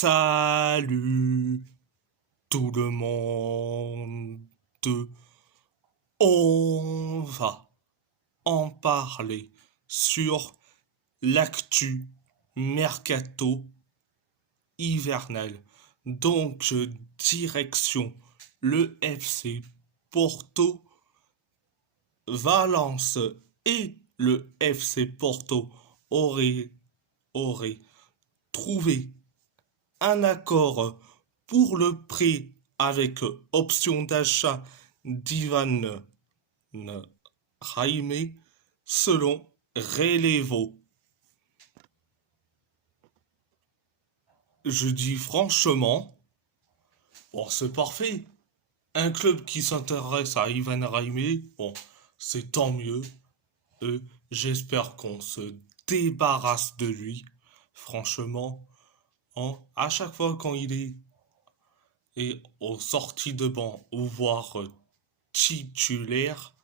Salut tout le monde. On va en parler sur l'actu mercato hivernal. Donc, direction le FC Porto, Valence et le FC Porto auraient trouvé un accord pour le prêt avec option d'achat d'Ivan Jaime selon Relevo. Je dis franchement, bon, c'est parfait. Un club qui s'intéresse à Ivan Jaime, bon, c'est tant mieux. J'espère qu'on se débarrasse de lui. Franchement, à chaque fois quand il est aux sorties de banc ou voire titulaire,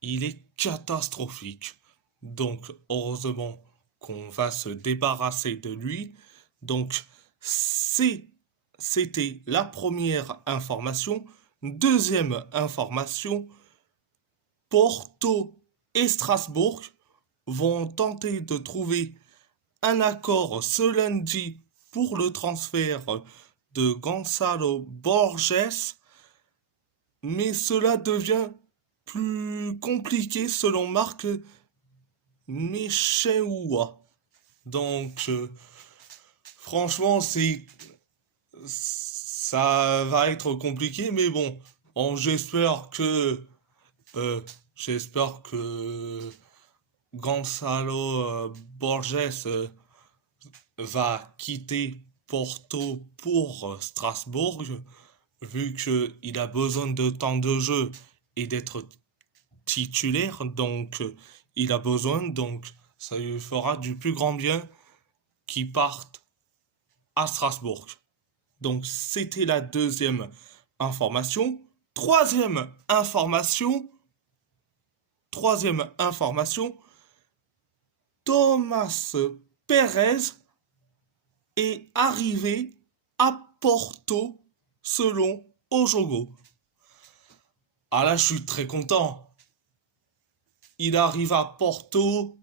il est catastrophique. Donc, heureusement qu'on va se débarrasser de lui. Donc, c'était la première information. Deuxième information, Porto et Strasbourg vont tenter de trouver un accord ce lundi pour le transfert de Gonzalo Borges, mais cela devient plus compliqué selon Marc Mecheoua. Donc, franchement, ça va être compliqué, mais bon, j'espère que Gonzalo Borges va quitter Porto pour Strasbourg, vu qu'il a besoin de temps de jeu et d'être titulaire, donc il a besoin, donc ça lui fera du plus grand bien qu'il parte à Strasbourg. Donc c'était la deuxième information. Troisième information, Thomas Perez est arrivé à Porto selon Ojogo. Ah là, je suis très content. Il arrive à Porto,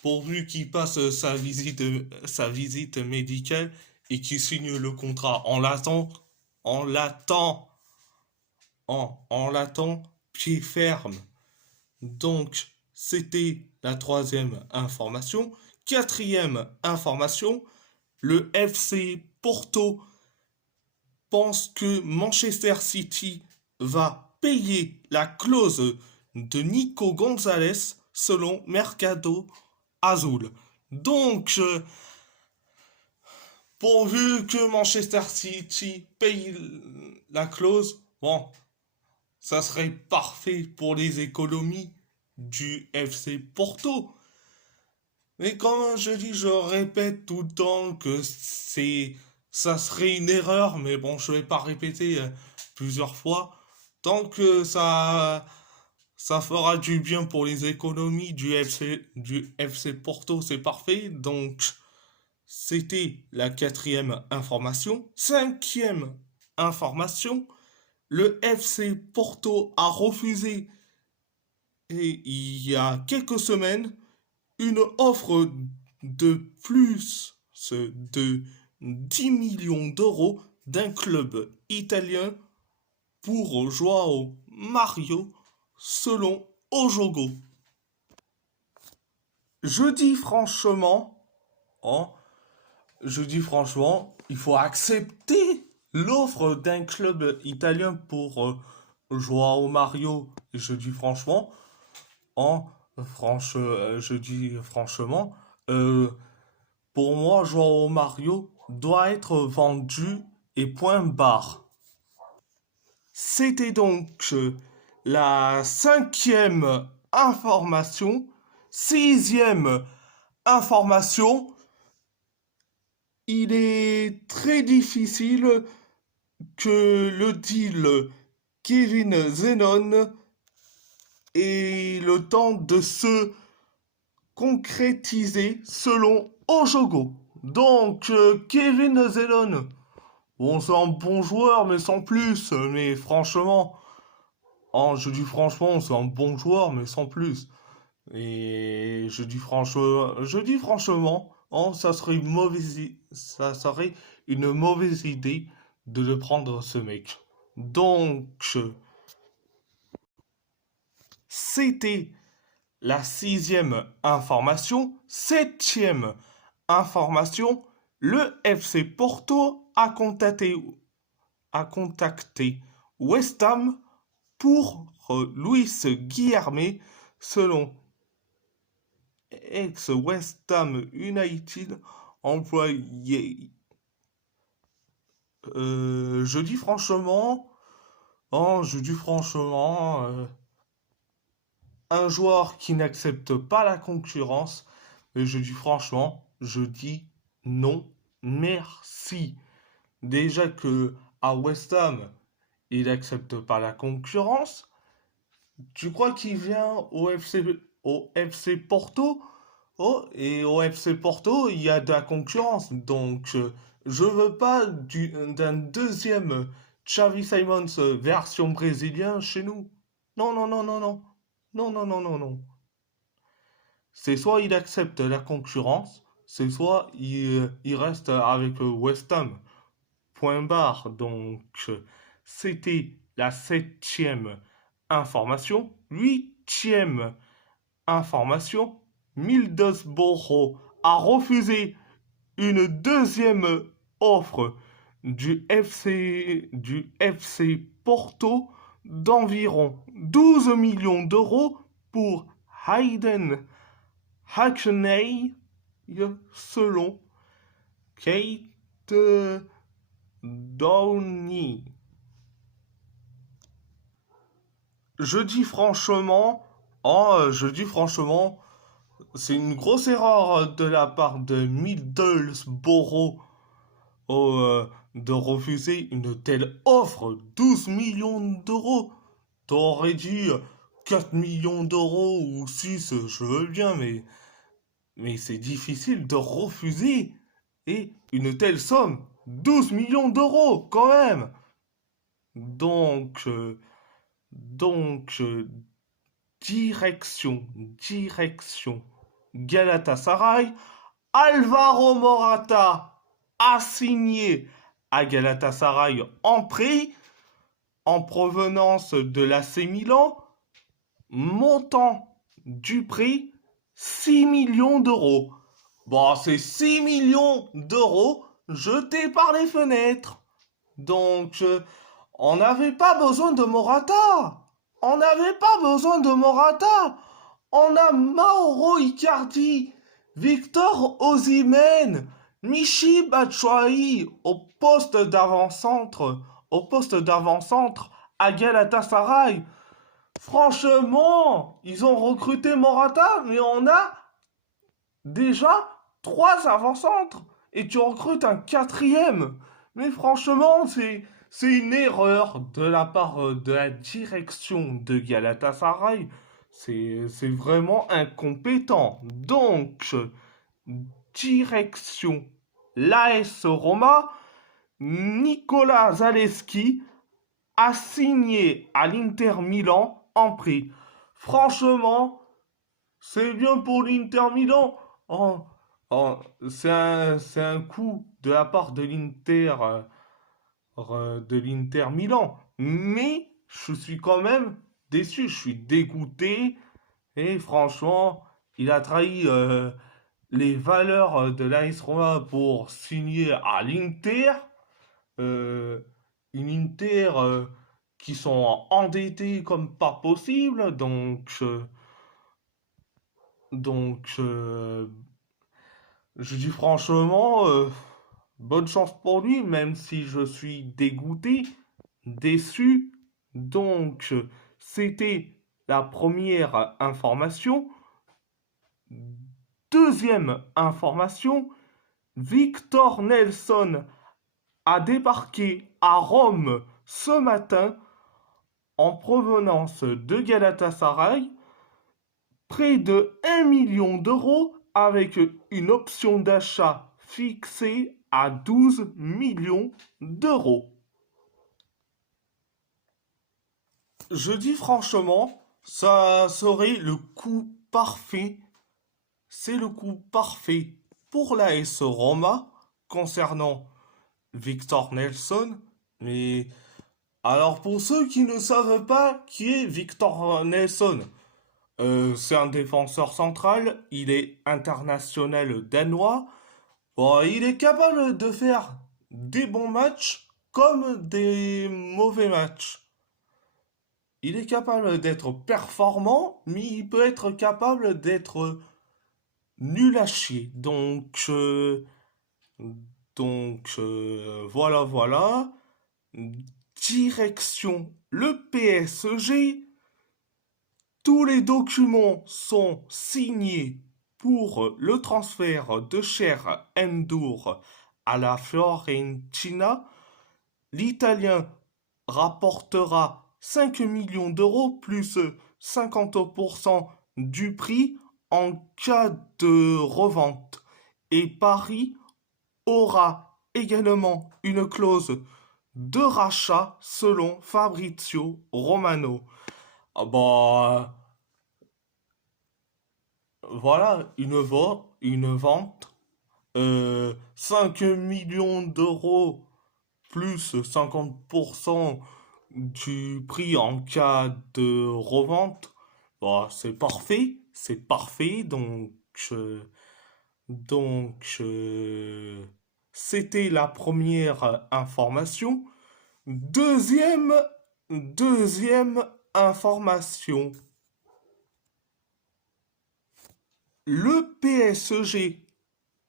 pourvu qu'il passe sa visite médicale et qu'il signe le contrat. On l'attend pied ferme. Donc, c'était la troisième information. Quatrième information, le FC Porto pense que Manchester City va payer la clause de Nico Gonzalez selon Mercado Azul. Donc, pourvu que Manchester City paye la clause, bon, ça serait parfait pour les économies du FC Porto. Mais comme je dis, je répète tout le temps que ça serait une erreur, mais bon, je vais pas répéter plusieurs fois. Tant que ça fera du bien pour les économies du FC Porto, c'est parfait. Donc, c'était la quatrième information. Cinquième information, le FC Porto a refusé, et il y a quelques semaines, une offre de plus de 10 millions d'euros d'un club italien pour Joao Mario selon Ojogo. Je dis franchement, hein, il faut accepter l'offre d'un club italien pour Joao Mario. Et je dis franchement, je dis franchement, pour moi, Joao Mario doit être vendu et point barre. C'était donc la cinquième information. Sixième information, il est très difficile que le deal Kevin Zenon ait le temps de se concrétiser selon Ojogo. Donc, Kevin Zelon. Bon, c'est un bon joueur, mais sans plus. Mais franchement, je dis franchement, c'est un bon joueur, mais sans plus. Et je dis franchement, ça serait une mauvaise idée de le prendre ce mec. Donc, c'était la sixième information. Septième information, le FC Porto a contacté West Ham pour Luis Guilherme, selon ex-West Ham United employé. Je dis franchement, un joueur qui n'accepte pas la concurrence, et je dis franchement, je dis non, merci. Déjà que à West Ham, il n'accepte pas la concurrence. Tu crois qu'il vient au FC Porto? Oh, et au FC Porto, il y a de la concurrence. Donc, je veux pas d'un deuxième Xavi Simons version brésilien chez nous. Non, non, non, non, non. Non, non, non, non, non. C'est soit il accepte la concurrence, c'est soit il reste avec West Ham. Point barre. Donc, c'était la septième information. Huitième information. Middlesbrough a refusé une deuxième offre du FC Porto d'environ 12 millions d'euros pour Hayden Hackney, selon Kate Downey. Je dis franchement, je dis franchement, c'est une grosse erreur de la part de Middlesbrough de refuser une telle offre. 12 millions d'euros. T'aurais dit 4 millions d'euros ou 6, je veux bien, mais c'est difficile de refuser. Et une telle somme, 12 millions d'euros quand même. Donc, euh, donc, direction Galatasaray. Alvaro Morata a signé à Galatasaray en prêt en provenance de l'AC Milan, montant du prix 6 millions d'euros. Bon, c'est 6 millions d'euros jetés par les fenêtres. Donc, on n'avait pas besoin de Morata. On n'avait pas besoin de Morata. On a Mauro Icardi, Victor Osimhen, Michi Batshuayi au poste d'avant-centre à Galatasaray. Franchement, ils ont recruté Morata, mais on a déjà trois avant-centres et tu recrutes un quatrième. Mais franchement, c'est une erreur de la part de la direction de Galatasaray. C'est vraiment incompétent. Donc, direction l'AS Roma, Nicolas Zalewski a signé à l'Inter Milan en prêt. Franchement, c'est bien pour l'Inter Milan. Oh, oh, c'est un coup de la part de l'Inter Milan. Mais je suis quand même déçu, je suis dégoûté. Et franchement, il a trahi les valeurs de l'AS Roma pour signer à l'Inter. Euh, une Inter qui sont endettés comme pas possible. Donc, je dis franchement, bonne chance pour lui, même si je suis dégoûté, déçu. Donc, c'était la première information. Deuxième information, Victor Nelson a débarqué à Rome ce matin en provenance de Galatasaray, près de 1 million d'euros avec une option d'achat fixé à 12 millions d'euros. Je dis franchement, ça serait le coup parfait. C'est le coup parfait pour la l'AS Roma concernant Victor Nelson. Mais alors pour ceux qui ne savent pas qui est Victor Nelson, c'est un défenseur central, il est international danois. Bon, il est capable de faire des bons matchs comme des mauvais matchs. Il est capable d'être performant, mais il peut être capable d'être nul à chier. Voilà, voilà. Direction le PSG. Tous les documents sont signés pour le transfert de Cher Endur à la Fiorentina. L'Italien rapportera 5 millions d'euros plus 50% du prix en cas de revente. Et Paris aura également une clause de rachat selon Fabrizio Romano. Ah bah, voilà, une vente. 5 millions d'euros plus 50% du prix en cas de revente. Bah, c'est parfait. Donc, c'était la première information. Deuxième, deuxième information. Le PSG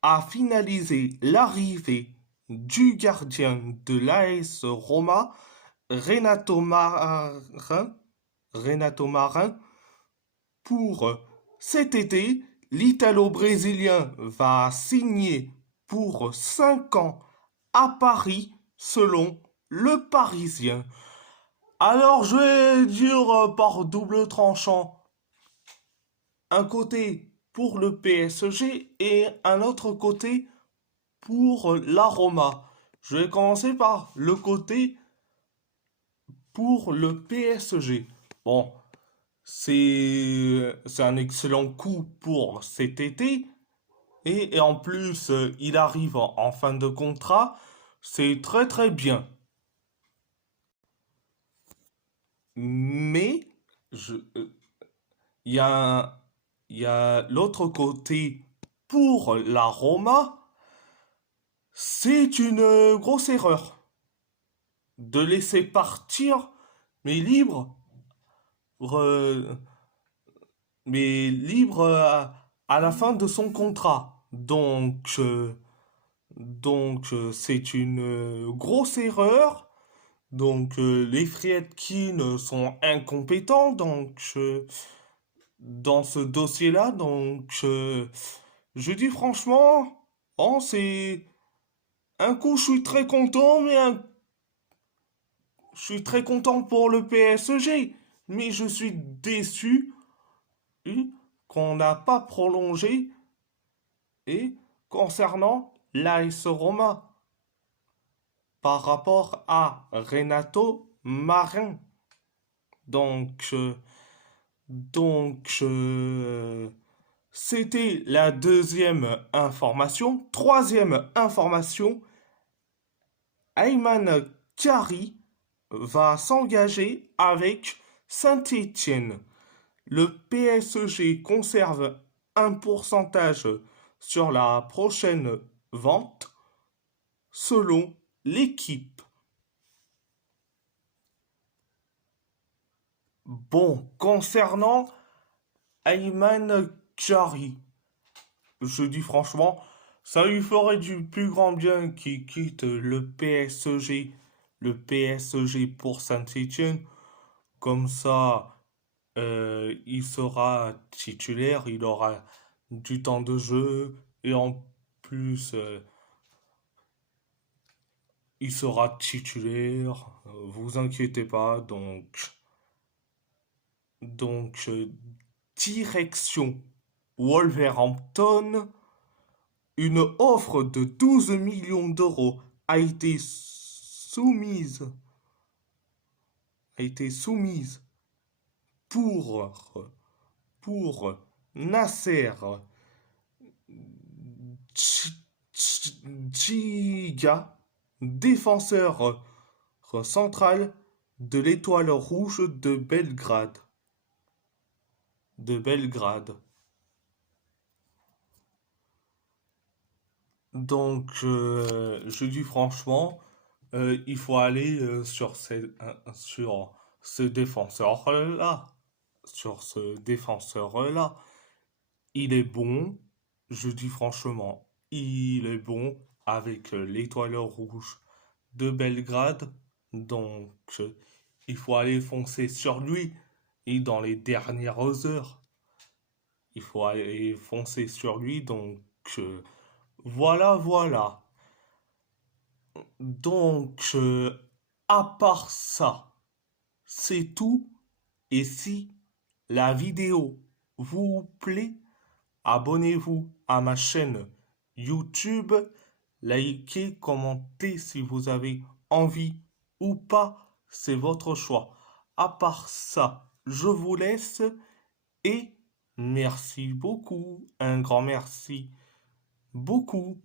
a finalisé l'arrivée du gardien de l'AS Roma, Renato Marin, Renato Marin, pour cet été. L'Italo-Brésilien va signer pour 5 ans à Paris, selon le Parisien. Alors, je vais dire par double tranchant, un côté pour le PSG et un autre côté pour la Roma. Je vais commencer par le côté pour le PSG. Bon, c'est un excellent coup pour cet été. Et en plus, il arrive en fin de contrat. C'est très très bien. Mais je, il y a, il y a l'autre côté pour la Roma. C'est une grosse erreur de laisser partir, mais libre, euh, à la fin de son contrat. C'est une grosse erreur. Les Friedkin sont incompétents. Dans ce dossier-là, je dis franchement, bon, c'est un coup, je suis très content, je suis très content pour le PSG, mais je suis déçu qu'on n'a pas prolongé et concernant l'AS Roma par rapport à Renato Marin. Donc, euh, donc, c'était la deuxième information. Troisième information, Ayman Kari va s'engager avec Saint-Étienne. Le PSG conserve un pourcentage sur la prochaine vente selon l'équipe. Bon, concernant Ayman Kari, je dis franchement, ça lui ferait du plus grand bien qu'il quitte le PSG pour Saint-Étienne. Comme ça, il sera titulaire, il aura du temps de jeu et en plus, il sera titulaire. Vous inquiétez pas. Donc, direction Wolverhampton Une offre de 12 millions d'euros a été soumise pour, pour Nasser Djiga, défenseur central de l'Étoile rouge de Belgrade. Donc, je dis franchement, il faut aller sur ce défenseur-là. Sur ce défenseur-là. Il est bon, je dis franchement, il est bon avec l'Étoile rouge de Belgrade. Donc, il faut aller foncer sur lui. Et dans les dernières heures, il faut aller foncer sur lui. Donc, euh, voilà, voilà. Donc, à part ça, c'est tout. Et si la vidéo vous plaît, abonnez-vous à ma chaîne YouTube, likez, commentez si vous avez envie ou pas, c'est votre choix. À part ça, je vous laisse et merci beaucoup, un grand merci beaucoup.